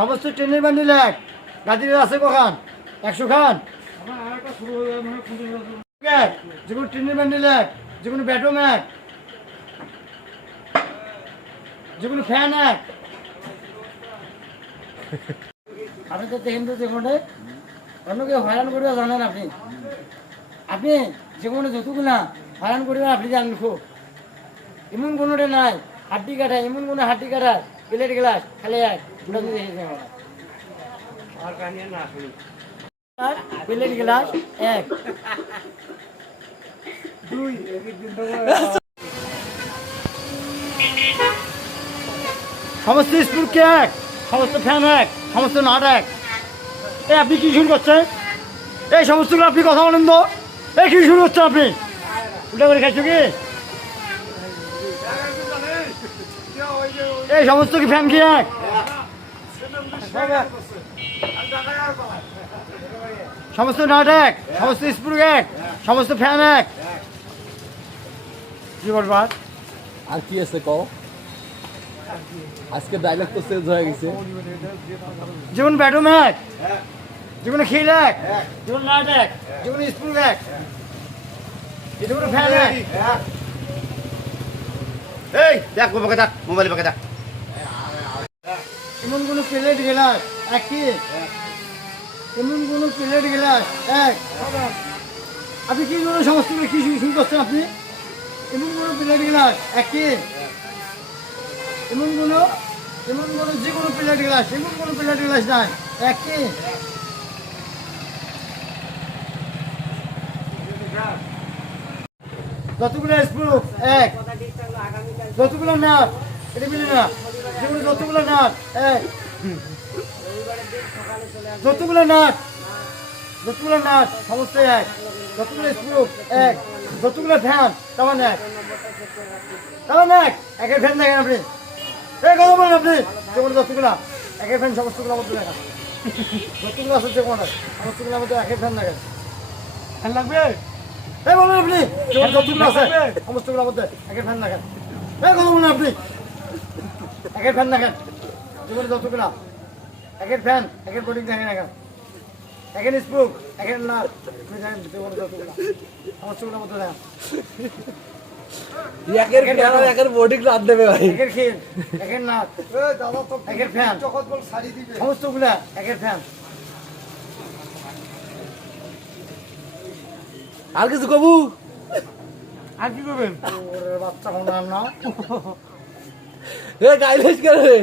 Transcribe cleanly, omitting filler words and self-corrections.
সমস্ত ট্রেনের বান্ডিল এক। গাড়ির আছে কখান? 100 খান। যে কোনো ট্রেনের বান্ডিল এক, যে কোনো ব্যাটম এক, যে কোনো ফ্যান এক। আপনি তো দেখেন তো যে কোনো অন্য কেউ হয়রান করিয়া জানেন আপনি। আপনি যে কোনো যতগুলা হয়রান করিবেন আপনি জানেন খুব। এমন কোনোটা নাই হাড্ডি কাটা, এমন কোনো হাড্ডি কাটা প্লেট গ্লাস খালি এক ওটা দিয়ে দেখেছি আমার কাহিনী না শুনি। প্লেট গ্লাস এক দুই সমস্ত স্ক্রু এক, সমস্ত ফ্যান এক, সমস্ত নাট এক। এই আপনি কি শুরু করছেন? এই সমস্তগুলো আপনি কথা বলেন তো। এই কি শুরু করছেন আপনি? উল্টা করে খাইছো কি? এই সমস্ত কি ফ্যান কি এক? সমস্ত নাট এক, সমস্ত স্ক্রু এক, সমস্ত ফ্যান এক। কি বলবার আর কি আছে কও? আজকে ডায়লগ তো চেঞ্জ হয়ে গেছে। যেমন ব্যাটম এক, যেমন খিল এক, যেমন নাট এক, যেমন স্ক্রু এক, যেমন ফ্যান এক। এই দেখ বাবাকে দেখ, মোবাইলে বাবাকে দেখ। এমন কোনো প্লেট গ্লাস এক কি? এমন কোনো প্লেট গ্লাস এক। আপনি কি কোনো সমস্তগুলো কি শুরু করছেন আপনি? এমন কোনো প্লেট গ্লাস এক কি? এমন কোনো যে কোনো প্লেট গ্লাস, এমন কোনো প্লেট গ্লাস নাই এক কি? যতগুলো স্ক্রু এক, যতগুলো নাট এটা মিলে না, যেগুলো যতগুলো নাট এক, যতগুলো নাট সমস্ত এক, যতগুলো স্ক্রু এক, যতগুলো ফ্যান তেমন এক, একের ফ্যান দেখেন আপনি। এই কথা বলেন আপনি, যেগুলো যতগুলো একের ফ্যান সমস্তগুলোর মধ্যে দেখেন, যতগুলো আছে যেগুলো সমস্তগুলোর মধ্যে একের ফ্যান দেখেন। ফ্যান লাগবে? এই বলেন আপনি, যেগুলো যতগুলো আছে সমস্তগুলোর মধ্যে একের ফ্যান দেখেন। এই কথা বলেন আপনি, একের ফ্যান দেখেন, যেগুলো যতগুলো একের ফ্যান, একের বোর্ডিং দেখেন, একের স্প্রুক, একের নাট দেখেন, যেগুলো যতগুলো সমস্তগুলোর মধ্যে দেখেন। একের বোর্ডিং রাত দেবে ভাই। একের খিল, একের নাট, একের ফ্যান সমস্তগুলা একের ফ্যান। আর কিছু কবু? আর কি করবেন? ওরে বাচ্চা কোন না এ গাইলেস করে